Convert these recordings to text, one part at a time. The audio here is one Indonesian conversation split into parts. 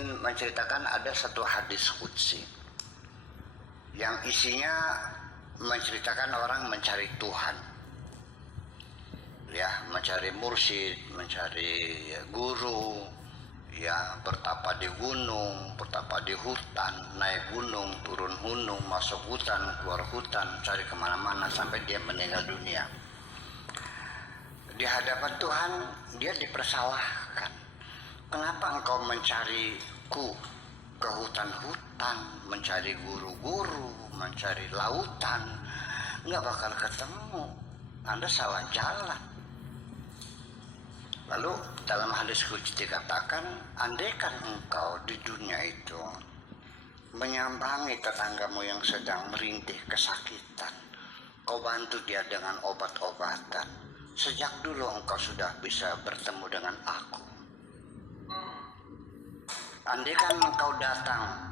ingin menceritakan ada satu hadis qudsi yang isinya menceritakan orang mencari Tuhan, ya, mencari mursyid, mencari guru, ya, bertapa di gunung, bertapa di hutan, naik gunung, turun gunung, masuk hutan, keluar hutan, cari kemana-mana sampai dia meninggal dunia. Di hadapan Tuhan dia dipersalahkan. Kenapa engkau mencariku ke hutan-hutan, mencari guru-guru, mencari lautan? Nggak bakal ketemu. Anda salah jalan. Lalu dalam hadis qudsi dikatakan, andaikan engkau di dunia itu menyambangi tetanggamu yang sedang merintih kesakitan, kau bantu dia dengan obat-obatan, sejak dulu engkau sudah bisa bertemu dengan aku. Andaikan engkau datang,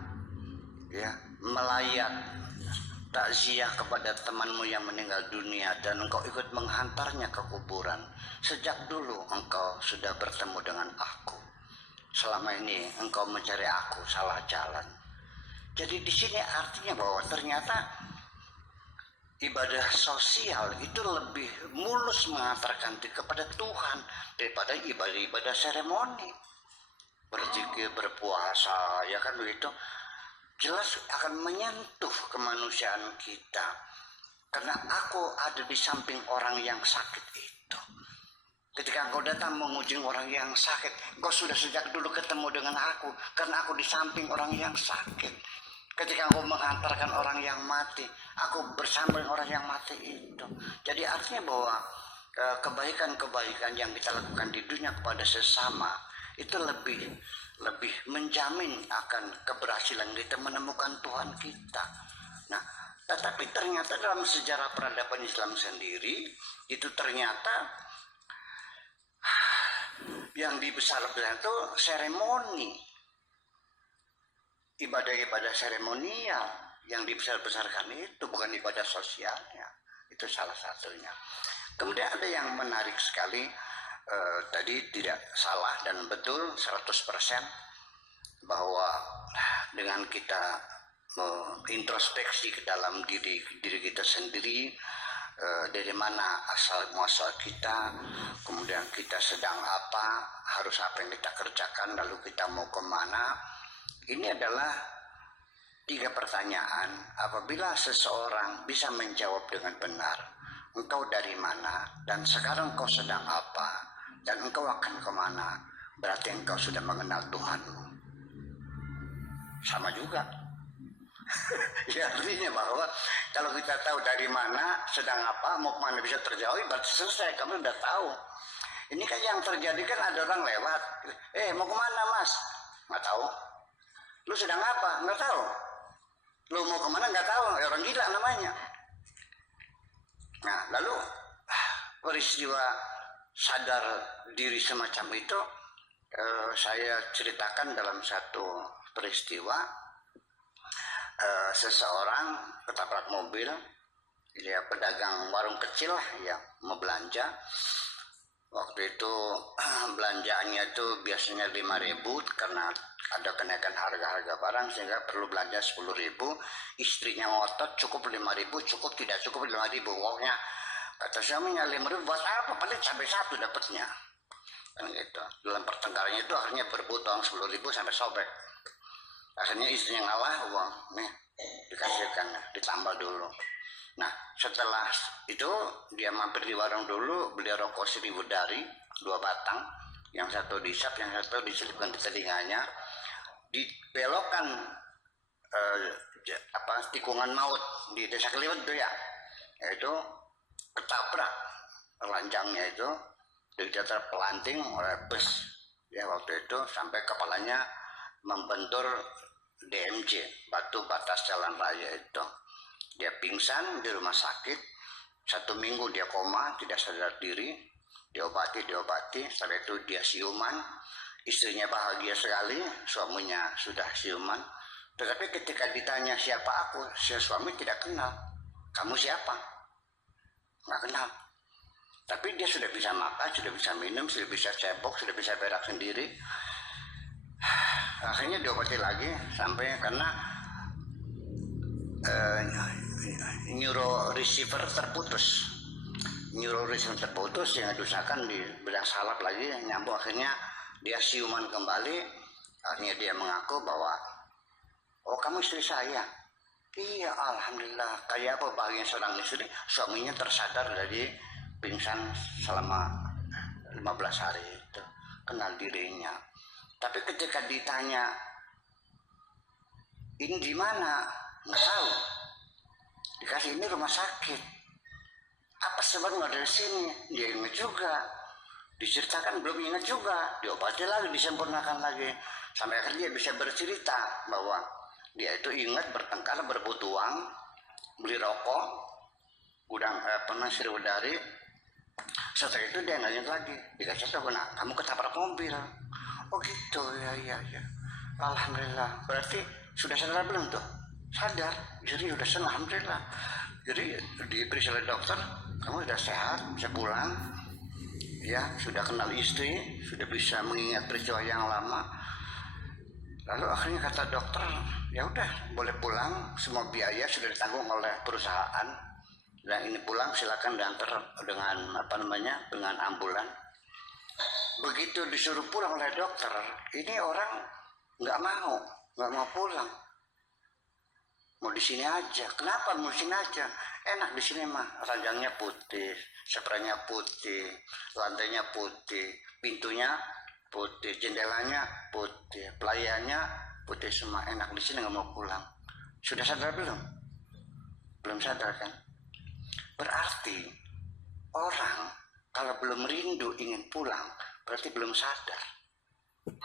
ya, melayat takziah kepada temanmu yang meninggal dunia dan engkau ikut menghantarnya ke kuburan, sejak dulu engkau sudah bertemu dengan aku. Selama ini engkau mencari aku salah jalan. Jadi di sini artinya bahwa ternyata ibadah sosial itu lebih mulus mengantarkan kepada Tuhan daripada ibadah-ibadah seremoni. Berzikir, berpuasa, ya kan begitu, jelas akan menyentuh kemanusiaan kita. Karena aku ada di samping orang yang sakit itu. Ketika engkau datang mengunjungi orang yang sakit, engkau sudah sejak dulu ketemu dengan aku, karena aku di samping orang yang sakit. Ketika engkau menghantarkan orang yang mati, aku bersama orang yang mati itu. Jadi artinya bahwa kebaikan-kebaikan yang kita lakukan di dunia kepada sesama itu lebih menjamin akan keberhasilan kita menemukan Tuhan kita. Nah, tetapi ternyata dalam sejarah peradaban Islam sendiri itu ternyata yang dibesar-besarkan itu seremoni, ibadah-ibadah seremonial yang dibesar-besarkan itu bukan ibadah sosialnya. Itu salah satunya. Kemudian ada yang menarik sekali. Tadi tidak salah dan betul 100% bahwa dengan kita introspeksi ke dalam diri kita sendiri, dari mana asal muasal kita, kemudian kita sedang apa, harus apa yang kita kerjakan, lalu kita mau kemana. Ini adalah 3 pertanyaan. Apabila seseorang bisa menjawab dengan benar, engkau dari mana dan sekarang engkau sedang apa dan engkau akan kemana, berarti engkau sudah mengenal Tuhanmu. Sama juga. Ya, artinya bahwa kalau kita tahu dari mana, sedang apa, mau kemana bisa terjauh, berarti selesai, kamu udah tahu. Ini kan yang terjadi kan ada orang lewat, mau kemana mas? Nggak tahu. Lu sedang apa? Nggak tahu. Lu mau kemana? Nggak tahu. Orang gila namanya. Nah, lalu peristiwa sadar diri semacam itu saya ceritakan dalam satu peristiwa. Seseorang ketabrak mobil, dia pedagang warung kecil lah, ya, mau belanja. Waktu itu belanjaannya itu biasanya 5.000 karena ada kenaikan harga barang sehingga perlu belanja 10.000. Istrinya ngotot cukup 5.000, cukup tidak cukup 5.000. Pokoknya kata suaminya 5.000 buat apa? Paling sampai 1 dapatnya. Kan gitu. Dalam pertengkarannya itu akhirnya berebut uang 10.000 sampai sobek. Akhirnya istrinya ngalah, uang nih dikasihkan, ditambal dulu. Nah, setelah itu dia mampir di warung dulu, beli rokok 1.000 dari 2 batang, yang satu disap, yang satu diselipkan di telinganya, dibelokkan tikungan maut di desa Keliwet itu ya, yaitu ketabrak ranjangnya itu, dia terpelanting oleh bus ya waktu itu sampai kepalanya membentur DMJ, batu batas jalan raya itu. Dia pingsan di rumah sakit, 1 minggu dia koma, tidak sadar diri, diobati, setelah itu dia siuman, istrinya bahagia sekali, suaminya sudah siuman, tetapi ketika ditanya siapa aku, si suami tidak kenal, kamu siapa? Nggak kenal, tapi dia sudah bisa makan, sudah bisa minum, sudah bisa cebok, sudah bisa berak sendiri. akhirnya diobati lagi sampai karena neuro receiver terputus yang diusahakan di bedah salap lagi nyambung, akhirnya dia siuman kembali. Akhirnya dia mengaku bahwa, oh kamu istri saya. Iya, alhamdulillah. Kayak apa bahagia seorang istri, suaminya tersadar dari pingsan selama 15 hari itu, kenal dirinya. Tapi ketika ditanya ini di mana, nggak tahu. Dikasih ini rumah sakit. Apa sebabnya dari sini? Dia ingat juga. Diceritakan belum ingat juga. Diobati lagi, disempurnakan lagi. Sampai akhirnya dia bisa bercerita bahwa dia itu ingat bertengkar, berebut uang, beli rokok, gudang Sriwedari. Setelah itu dia nggak ingat lagi. Dikasih tahu, nah kamu ketabrak mobil. Oh gitu, ya. Alhamdulillah. Berarti sudah sadar belum tuh? Sadar. Jadi udah senang, alhamdulillah. Jadi diberi oleh dokter, kamu sudah sehat, bisa pulang. Ya, sudah kenal istri, sudah bisa mengingat peristiwa yang lama. Lalu akhirnya kata dokter, ya udah boleh pulang, semua biaya sudah ditanggung oleh perusahaan. Dan ini pulang silakan diantar dengan dengan ambulan. Begitu disuruh pulang oleh dokter, ini orang nggak mau pulang. Mau di sini aja. Kenapa mau di sini aja? Enak di sini mah. Ranjangnya putih, spraynya putih, lantainya putih, pintunya putih, jendelanya putih, pelayannya putih semua. Enak di sini, nggak mau pulang. Sudah sadar belum? Belum sadar kan? Berarti orang kalau belum rindu ingin pulang, berarti belum sadar.